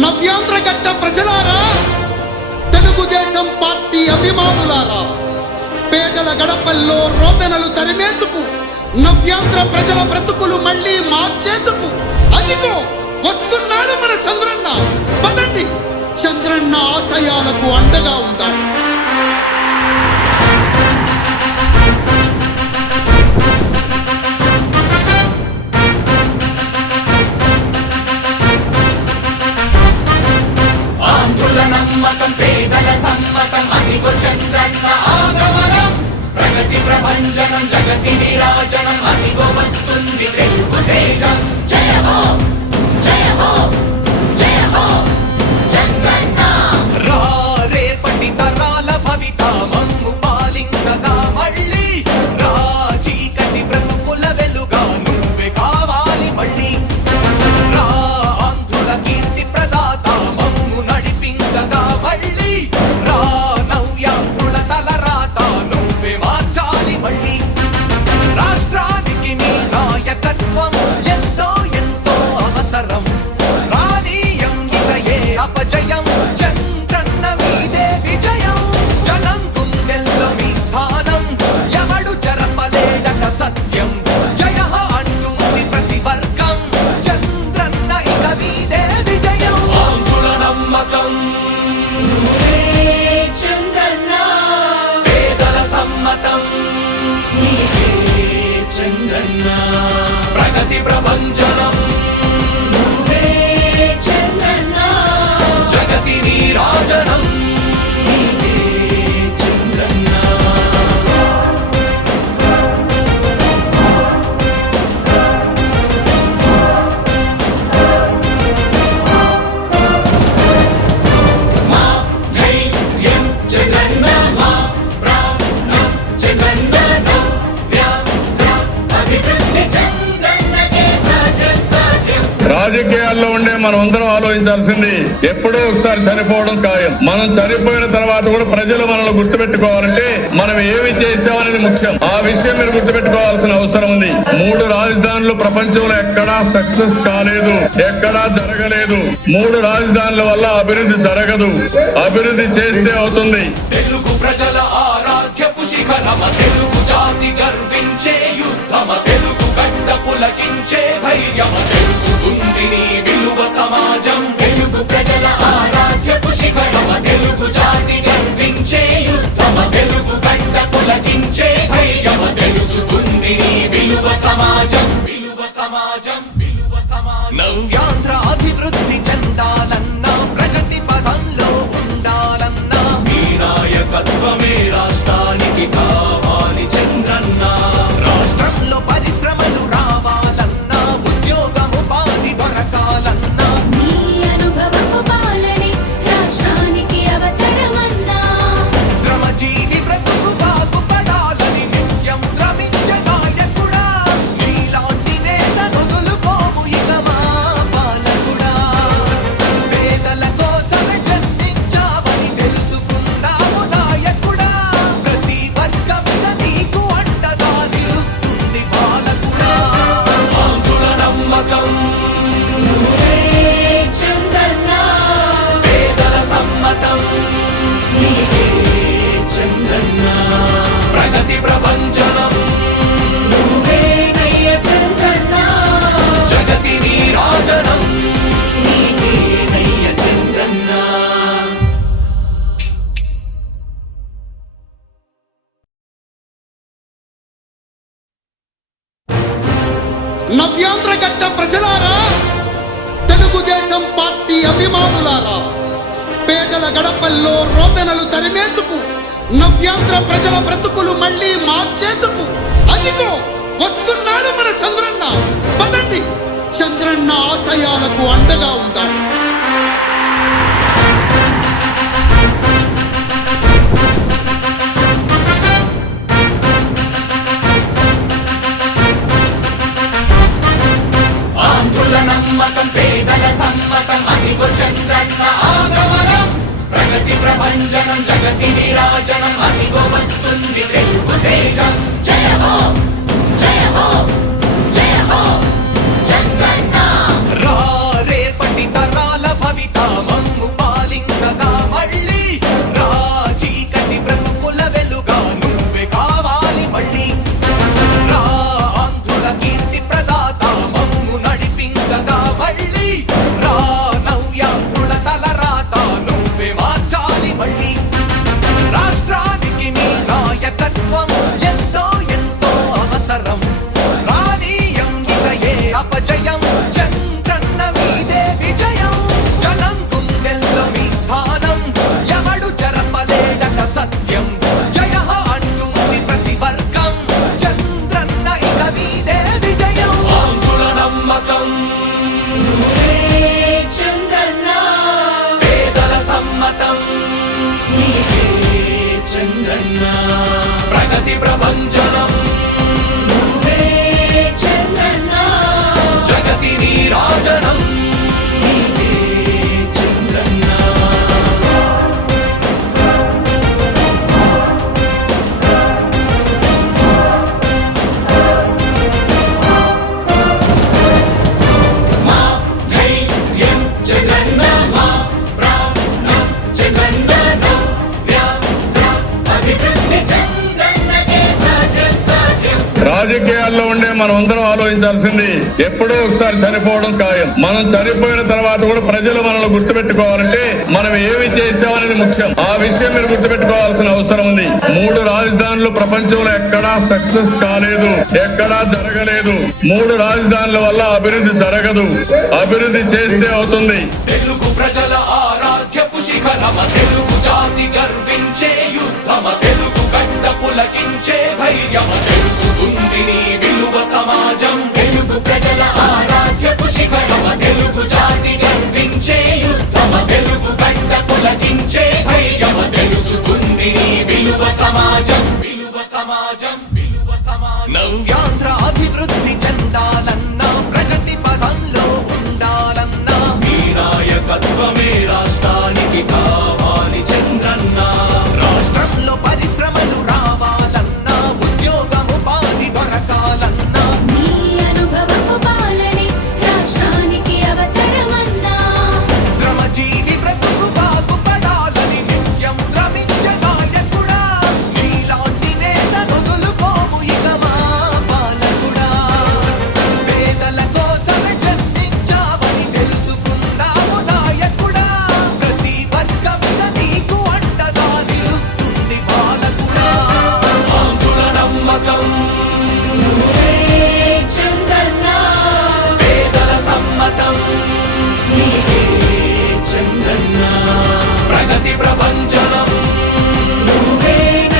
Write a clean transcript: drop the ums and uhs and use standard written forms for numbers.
నవ్యాంధ్రగడ్డ ప్రజలారా, తెలుగుదేశం పార్టీ అభిమానులారా, పేదల గడపల్లో రోదనలు తరిమేందుకు, నవ్యాంధ్ర ప్రజల బ్రతుకులు మళ్ళీ మార్చేందుకు అదిగో వస్తున్నాడు మన చంద్రన్న. పదండి, చంద్రన్న ఆశయాలకు అండగా ఉందాం. నమ్మకం పేదల సమ్మతం అదిగో చంద్రన్న ఆగమనం. ప్రగతి ప్రభంజనం జగతి విరాజనం అదిగో వస్తుంది తెలుగు తేజం. జయ హో జయ హో జయ హో చంద్రన్న. రా రేపటి తరాల భవిత మమ్ము పాలించగా మళ్ళీ. రా చీకటి బ్రతుకుల వెలుగా నువ్వే కావాలి మళ్ళీ. రా ఆంధ్రుల కీర్తి ప్రదాత మమ్ము నడిపించగా మళ్ళీ. రా నవ్యాంధ్రుల తలరాత నువ్వే మార్చాలి మళ్ళీ. రాష్ట్రానికి నీ నాయకత్వం ఎంతో ఎంతో అవసరం. రానీయం ఇక ఏ అపజయం, చంద్రన్న మీదే విజయం. జనం గుండెల్లో మీ స్థానం ఎవడు చెరపలేడట సత్యం. జయ అంటుంది ప్రతి వర్గం, చంద్రన్న ఇక మీదే విజయం. ఆంధ్రుల నమ్మకం చంద్రన్న, పేదల సమ్మతం చంద్రన్న, ప్రగతి ప్రభంజనం చంద్రన్న, జగతి నీరాజనం చంద్రన్న. మా ధైర్యం చంద్రన్న, మా ప్రాణం చంద్రన్న, అభివృద్ధి చంద్రన్నకే సాధ్యం సాధ్యం. రాజకీయాల్లో ఉండే మనం అందరం ఆలోచించాల్సింది, ఎప్పుడో ఒకసారి చనిపోవడం ఖాయం. మనం చనిపోయిన తర్వాత కూడా ప్రజలు మనల్ని గుర్తుపెట్టుకోవాలంటే మనం ఏమి చేసామనేది ముఖ్యం. ఆ విషయం మీరు గుర్తుపెట్టుకోవాల్సిన అవసరం ఉంది. 3 రాజధానులు ప్రపంచంలో ఎక్కడా సక్సెస్ కాలేదు, ఎక్కడా జరగలేదు. 3 రాజధానుల వల్ల అభివృద్ధి జరగదు. అభివృద్ధి చేస్తే అవుతుంది. తెలుగు ప్రజల ఆరాధ్యపు శిఖరమ, తెలుగు జాతి గర్వించే యుద్ధమ, తెలుగు గడ్డ పులకించే ధైర్యమ, తెలుసుకుంది నీ విలువ సమాజం. తెలుగు ప్రజల ఆరాధ్యపు శిఖరమ, తెలుగు జాతి గర్వించే యుద్ధమ, తెలుగు గడ్డ పులకించే ధైర్యమ, తెలుసుకుంది నీ విలువ సమాజం. విలువ సమాజం, విలువ సమాజం. నవ్యాంధ్ర అభివృద్ధి చెందాలన్నా, ప్రగతి పదంలో ఉండాలన్నా, మీ నాయకత్వమే రాష్ట్రానికి కావాలి చంద్రన్న. రాష్ట్రంలో పరిశ్రమలు రావాలన్నా, ఉద్యోగం ఉపాధి దొరకాలన్నా, నీ అనుభవపు పాలనే రాష్ట్రానికి అవసరమన్నా. శ్రమజీవి బ్రతుకు బాగుపడాలని నిత్యం శ్రమించే నాయకుడా, నీలాంటి నేత వదులుకోము ఇక మా పాలకుడా. పేదల కోసమే జన్మించావని తెలుసుకున్నావు నాయకుడా, ప్రతి వర్గమున నీకు అండగా నిలుస్తుంది పాలకుడా. ఆంధ్రుల నమ్మకం చంద్రన్న, పేదల సమ్మతం చంద్రన్న, ప్రగతి ప్రభంజనం చంద్రన్న, జగతి నీరాజనం చంద్రన్న. నవ్యాంధ్రగడ్డ ప్రజలారా, తెలుగుదేశం పార్టీ అభిమానులారా, పేదల గడపల్లో రోదనలు తరిమేందుకు, నవ్యాంధ్ర ప్రజల బ్రతుకులు మళ్ళీ మార్చేందుకు అదిగో వస్తున్నాడు మన చంద్రన్న. పదండి, చంద్రన్న ఆశయాలకు అండగా ఉందాం. ఆంధ్రుల నమ్మకం పేదల సమ్మతం అదిగో చంద్రన్న ఆగమనం. ప్రగతి ప్రభంజనం జగతి విరాజనం అదిగో వస్తుంది తెలుగు తేజం. జయ హో జయ హో జయ హో చంద్రన్న. రా రేపటి తరాల భవిత రాజకీయాల్లో ఉండే మనం అందరం ఆలోచించాల్సింది ఎప్పుడో ఒకసారి చనిపోవడం ఖాయం. మనం చనిపోయిన తర్వాత కూడా ప్రజలు మనల్ని గుర్తుపెట్టుకోవాలంటే మనం ఏమి చేసామనేది ముఖ్యం. ఆ విషయం మీరు గుర్తుపెట్టుకోవాల్సిన అవసరం ఉంది. 3 రాజధానులు ప్రపంచంలో ఎక్కడా సక్సెస్ కాలేదు, ఎక్కడా జరగలేదు. 3 రాజధానుల వల్ల అభివృద్ధి జరగదు. అభివృద్ధి చేస్తే అవుతుంది. తెలుగు ప్రజల ఆరాధ్యపు శిఖరమ, తెలుగు జాతి గర్వించే యుద్ధమ, తెలుగు గడ్డ పులకించే ధైర్యమ, తెలుసుకుంది నీ విలువ సమాజం.